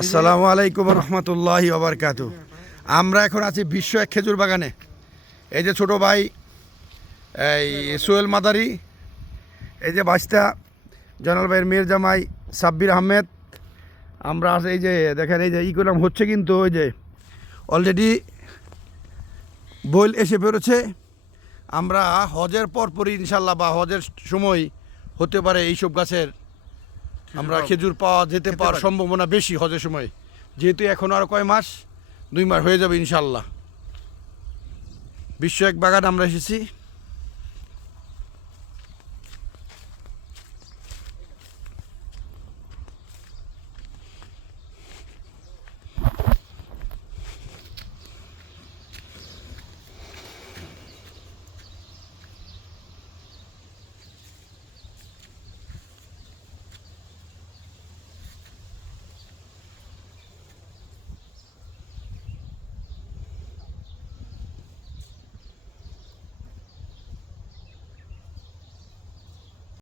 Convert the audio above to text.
আসসালামু আলাইকুম রহমতুল্লাহি ওবারকাতু। আমরা এখন আছি বিশ্ব এক খেজুর বাগানে। এই যে ছোট ভাই এই সোহেল মাদারি, এই যে বাস্তা জনাল ভাইয়ের মেয়ের জামাই সাব্বির আহমেদ। আমরা এই যে দেখেন এই যে করলাম হচ্ছে, কিন্তু ওই যে অলরেডি বইল এসে বেরোচ্ছে। আমরা হজের পরপরই ইনশাল্লাহ বা হজের সময় হতে পারে এইসব গাছের আমরা খেজুর পাওয়া যেতে পাওয়ার সম্ভাবনা বেশি হজের সময়, যেহেতু এখন আর কয় মাস, 2 মাস হয়ে যাবে ইনশাল্লাহ। বিশ্ব এক বাগান আমরা এসেছি।